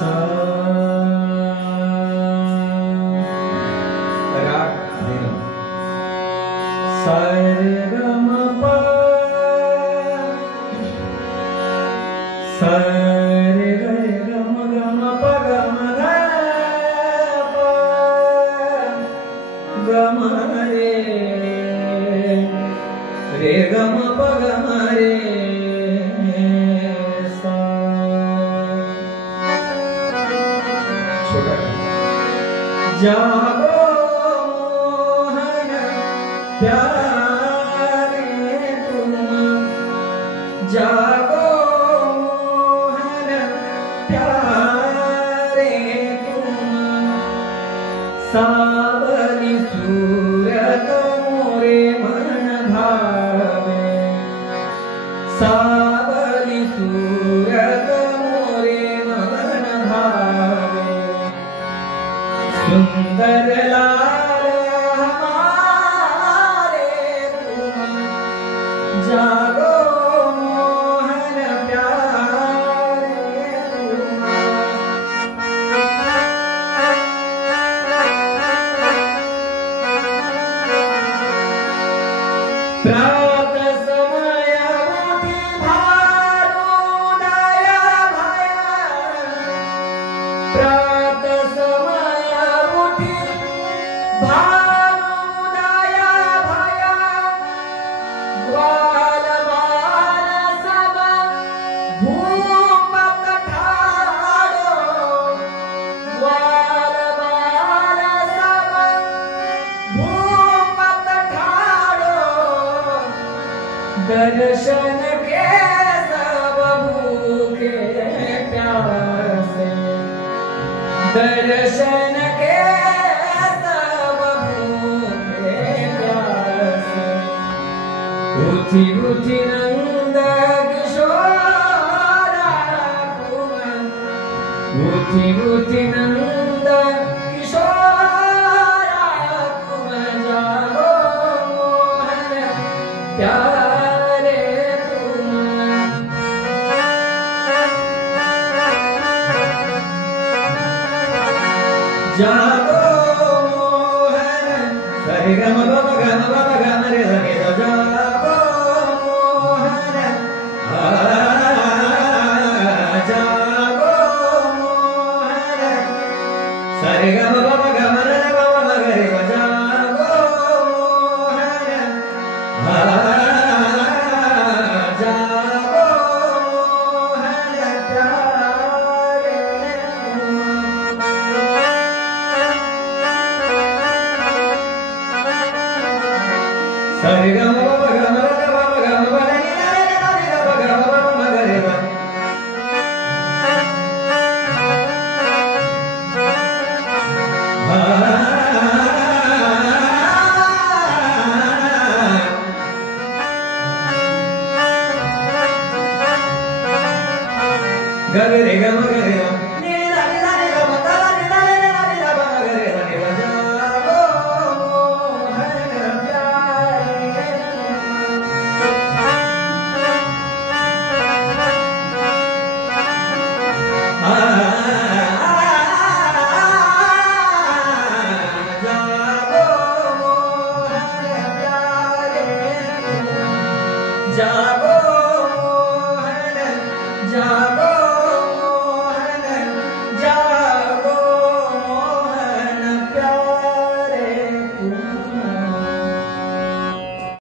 सा राग धैर्य सा रे ग म प सा रे ग म प ग म ध प ग म रे रे ग म प ग म रे सा। छोटा जागो मोहन प्यारे तुम, जागो मोहन प्यारे तुम, सावली सूरत मोरे मन भावे, सावली सूरत मोरे मन भावे, सुंदर लाल हमारे तुम, जागो मोहन प्यारे तुम। प्रात समय उठी भानुदय भया, प्रात समय उठी भानुदय भया, ग्वाल बाल सब धूपत ठाड़ो, ग्वाल बाल सब धूपत ठाड़ो, दर्शन के सब भूखे प्यासे, दर्शन के सब भूखे प्यासे, उठी उठी नंद किशोरा कुमार, उठी उठी नंद किशोरा कुमार, जागो मोहन प्यारे तुम। जागो मोहन सरे ग म प ग म प ग म रे रे ग, जागो मोहन जागो मोहन सरे ग म प ग म रे ग म ग रे ग, जागो मोहन जागो मोहन प्यारे तुम। सरे ग म प ग म रे ग म ग म प रे नि रे रे रे रे ग ग म प म ग रे ग। ग रे ग म ग रे ग।